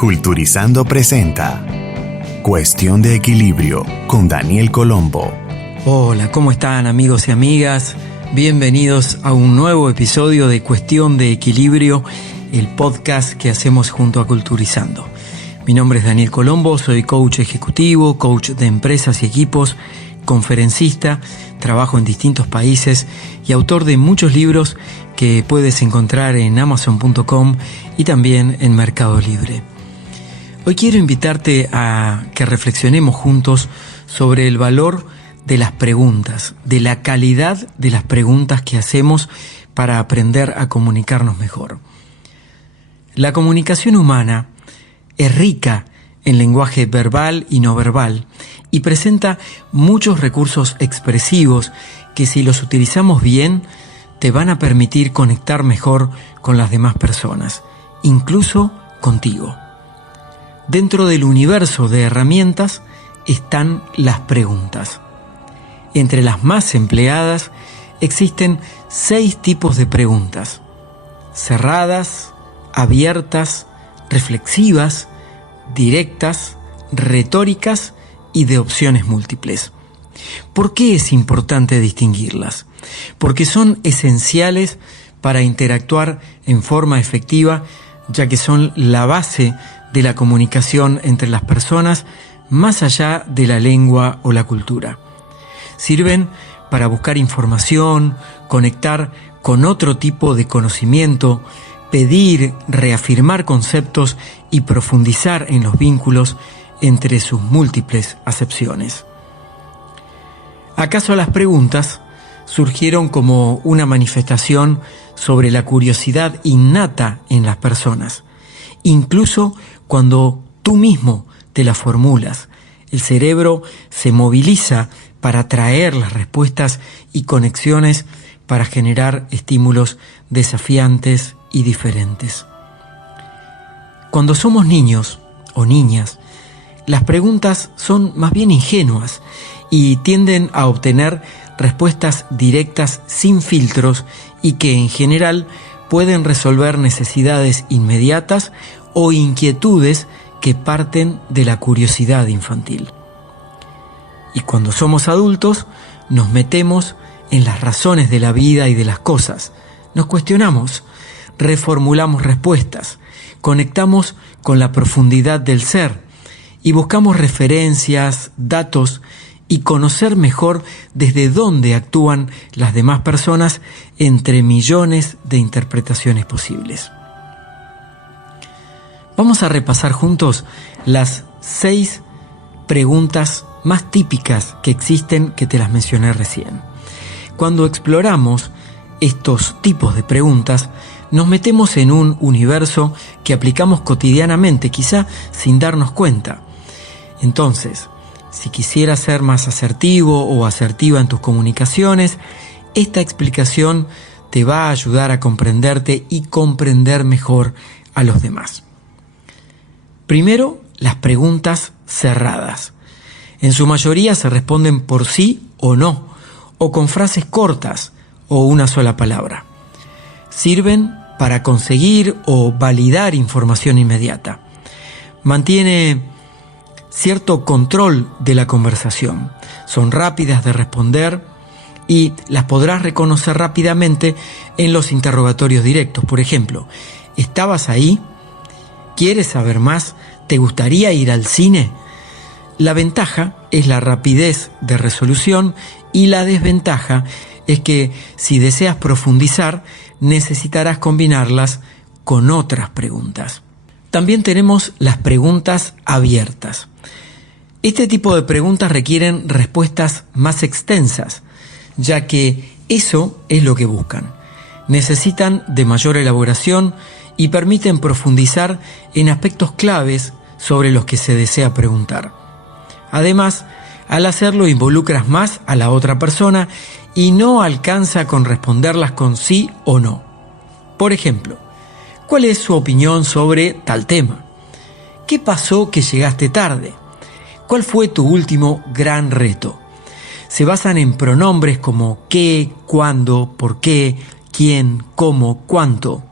Culturizando presenta Cuestión de Equilibrio con Daniel Colombo. Hola, ¿cómo están amigos y amigas? Bienvenidos a un nuevo episodio de Cuestión de Equilibrio, el podcast que hacemos junto a Culturizando. Mi nombre es Daniel Colombo, soy coach ejecutivo, coach de empresas y equipos, conferencista, trabajo en distintos países y autor de muchos libros que puedes encontrar en Amazon.com y también en Mercado Libre. Hoy quiero invitarte a que reflexionemos juntos sobre el valor de las preguntas, de la calidad de las preguntas que hacemos para aprender a comunicarnos mejor. La comunicación humana es rica en lenguaje verbal y no verbal y presenta muchos recursos expresivos que, si los utilizamos bien, te van a permitir conectar mejor con las demás personas, incluso contigo. Dentro del universo de herramientas están las preguntas. Entre las más empleadas existen 6 tipos de preguntas: cerradas, abiertas, reflexivas, directas, retóricas y de opciones múltiples. ¿Por qué es importante distinguirlas? Porque son esenciales para interactuar en forma efectiva, ya que son la base de la comunicación entre las personas más allá de la lengua o la cultura. Sirven para buscar información, conectar con otro tipo de conocimiento, pedir, reafirmar conceptos y profundizar en los vínculos entre sus múltiples acepciones. ¿Acaso las preguntas surgieron como una manifestación sobre la curiosidad innata en las personas? Incluso cuando tú mismo te las formulas, el cerebro se moviliza para traer las respuestas y conexiones para generar estímulos desafiantes y diferentes. Cuando somos niños o niñas, las preguntas son más bien ingenuas y tienden a obtener respuestas directas sin filtros y que en general pueden resolver necesidades inmediatas o inquietudes que parten de la curiosidad infantil. Y cuando somos adultos, nos metemos en las razones de la vida y de las cosas. Nos cuestionamos, reformulamos respuestas, conectamos con la profundidad del ser y buscamos referencias, datos y conocer mejor desde dónde actúan las demás personas entre millones de interpretaciones posibles. Vamos a repasar juntos las 6 preguntas más típicas que existen, que te las mencioné recién. Cuando exploramos estos tipos de preguntas, nos metemos en un universo que aplicamos cotidianamente, quizá sin darnos cuenta. Entonces, si quisieras ser más asertivo o asertiva en tus comunicaciones, esta explicación te va a ayudar a comprenderte y comprender mejor a los demás. Primero, las preguntas cerradas. En su mayoría se responden por sí o no, o con frases cortas o una sola palabra. Sirven para conseguir o validar información inmediata. Mantiene cierto control de la conversación. Son rápidas de responder y las podrás reconocer rápidamente en los interrogatorios directos. Por ejemplo, ¿estabas ahí? ¿Quieres saber más? ¿Te gustaría ir al cine? La ventaja es la rapidez de resolución y la desventaja es que si deseas profundizar, necesitarás combinarlas con otras preguntas. También tenemos las preguntas abiertas. Este tipo de preguntas requieren respuestas más extensas, ya que eso es lo que buscan. Necesitan de mayor elaboración y permiten profundizar en aspectos claves sobre los que se desea preguntar. Además, al hacerlo involucras más a la otra persona y no alcanza con responderlas con sí o no. Por ejemplo, ¿cuál es su opinión sobre tal tema? ¿Qué pasó que llegaste tarde? ¿Cuál fue tu último gran reto? Se basan en pronombres como qué, cuándo, por qué, quién, cómo, cuánto.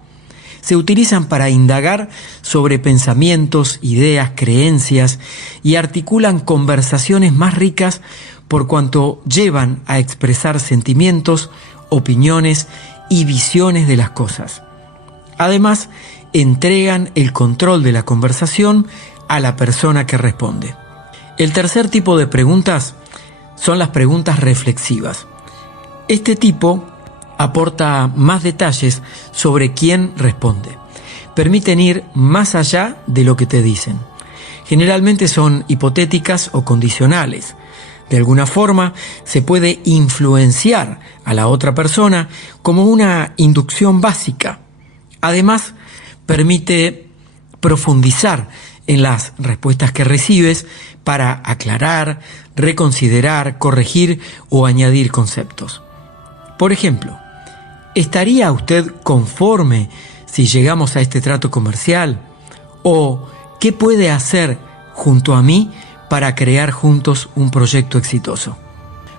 se utilizan para indagar sobre pensamientos, ideas, creencias y articulan conversaciones más ricas por cuanto llevan a expresar sentimientos, opiniones y visiones de las cosas. Además, entregan el control de la conversación a la persona que responde. El tercer tipo de preguntas son las preguntas reflexivas. Este tipo aporta más detalles sobre quién responde. Permiten ir más allá de lo que te dicen. Generalmente son hipotéticas o condicionales. De alguna forma se puede influenciar a la otra persona como una inducción básica. Además, permite profundizar en las respuestas que recibes para aclarar, reconsiderar, corregir o añadir conceptos. Por ejemplo, ¿estaría usted conforme si llegamos a este trato comercial? ¿O qué puede hacer junto a mí para crear juntos un proyecto exitoso?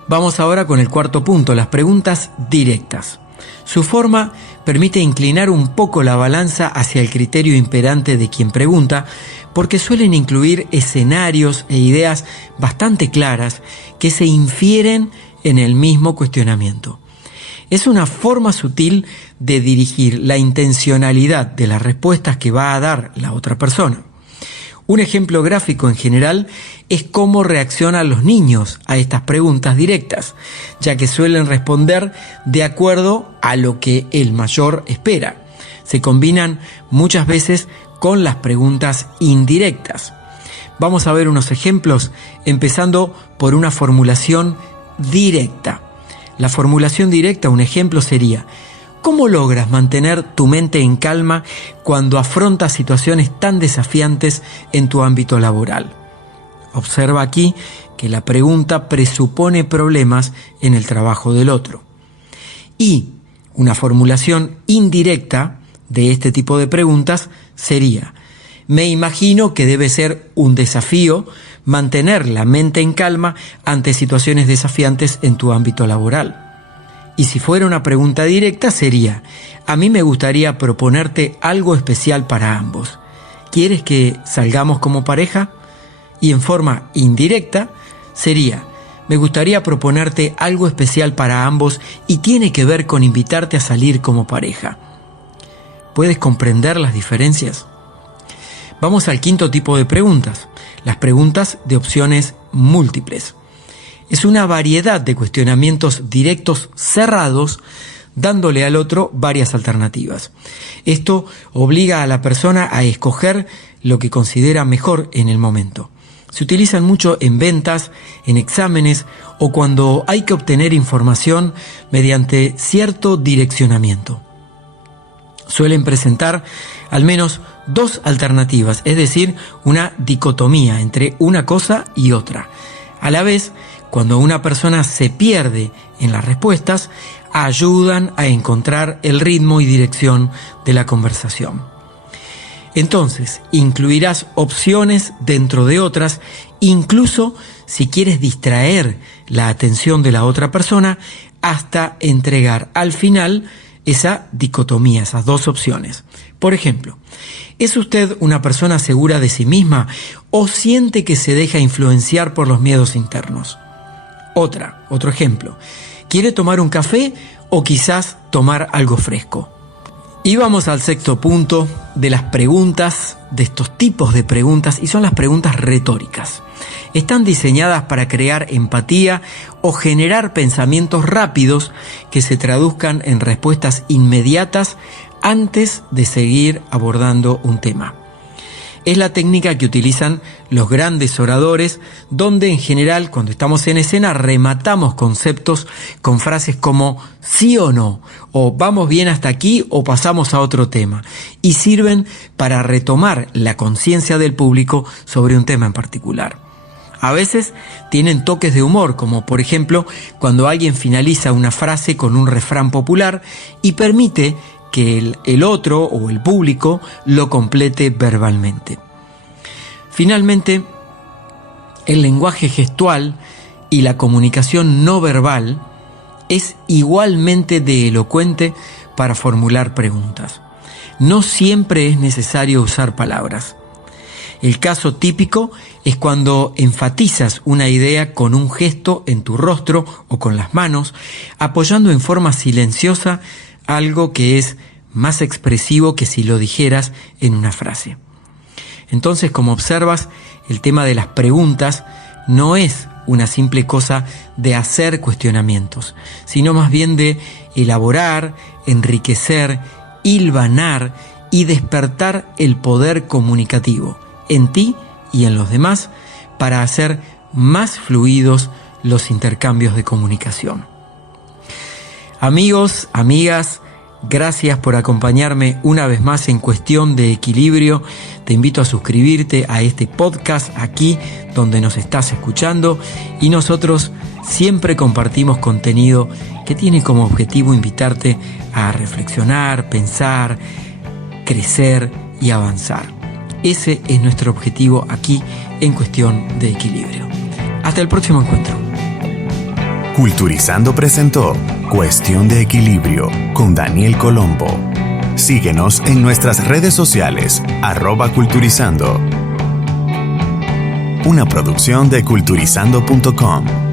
Vamos ahora con el cuarto punto, las preguntas directas. Su forma permite inclinar un poco la balanza hacia el criterio imperante de quien pregunta, porque suelen incluir escenarios e ideas bastante claras que se infieren en el mismo cuestionamiento. Es una forma sutil de dirigir la intencionalidad de las respuestas que va a dar la otra persona. Un ejemplo gráfico en general es cómo reaccionan los niños a estas preguntas directas, ya que suelen responder de acuerdo a lo que el mayor espera. Se combinan muchas veces con las preguntas indirectas. Vamos a ver unos ejemplos, empezando por una formulación directa. La formulación directa, un ejemplo sería: ¿cómo logras mantener tu mente en calma cuando afrontas situaciones tan desafiantes en tu ámbito laboral? Observa aquí que la pregunta presupone problemas en el trabajo del otro. Y una formulación indirecta de este tipo de preguntas sería: me imagino que debe ser un desafío mantener la mente en calma ante situaciones desafiantes en tu ámbito laboral. Y si fuera una pregunta directa sería: a mí me gustaría proponerte algo especial para ambos. ¿Quieres que salgamos como pareja? Y en forma indirecta sería: me gustaría proponerte algo especial para ambos y tiene que ver con invitarte a salir como pareja. ¿Puedes comprender las diferencias? Vamos al quinto tipo de preguntas, las preguntas de opciones múltiples. Es una variedad de cuestionamientos directos cerrados, dándole al otro varias alternativas. Esto obliga a la persona a escoger lo que considera mejor en el momento. Se utilizan mucho en ventas, en exámenes o cuando hay que obtener información mediante cierto direccionamiento. Suelen presentar al menos dos alternativas, es decir, una dicotomía entre una cosa y otra. A la vez, cuando una persona se pierde en las respuestas, ayudan a encontrar el ritmo y dirección de la conversación. Entonces, incluirás opciones dentro de otras, incluso si quieres distraer la atención de la otra persona, hasta entregar al final esa dicotomía, esas dos opciones. Por ejemplo, ¿es usted una persona segura de sí misma o siente que se deja influenciar por los miedos internos? Otro ejemplo, ¿quiere tomar un café o quizás tomar algo fresco? Y vamos al sexto punto de las preguntas, de estos tipos de preguntas, y son las preguntas retóricas. Están diseñadas para crear empatía o generar pensamientos rápidos que se traduzcan en respuestas inmediatas antes de seguir abordando un tema. Es la técnica que utilizan los grandes oradores, donde en general cuando estamos en escena rematamos conceptos con frases como sí o no, o vamos bien hasta aquí o pasamos a otro tema, y sirven para retomar la conciencia del público sobre un tema en particular. A veces tienen toques de humor, como por ejemplo cuando alguien finaliza una frase con un refrán popular y permite que el otro o el público lo complete verbalmente. Finalmente, el lenguaje gestual y la comunicación no verbal es igualmente de elocuente para formular preguntas. no siempre es necesario usar palabras. El caso típico es cuando enfatizas una idea con un gesto en tu rostro o con las manos, apoyando en forma silenciosa algo que es más expresivo que si lo dijeras en una frase. Entonces, como observas, el tema de las preguntas no es una simple cosa de hacer cuestionamientos, sino más bien de elaborar, enriquecer, hilvanar y despertar el poder comunicativo en ti y en los demás para hacer más fluidos los intercambios de comunicación. Amigos, amigas, gracias por acompañarme una vez más en Cuestión de Equilibrio. Te invito a suscribirte a este podcast aquí donde nos estás escuchando, y nosotros siempre compartimos contenido que tiene como objetivo invitarte a reflexionar, pensar, crecer y avanzar. Ese es nuestro objetivo aquí en Cuestión de Equilibrio. Hasta el próximo encuentro. Culturizando presentó Cuestión de Equilibrio con Daniel Colombo. Síguenos en nuestras redes sociales, @culturizando. Una producción de culturizando.com.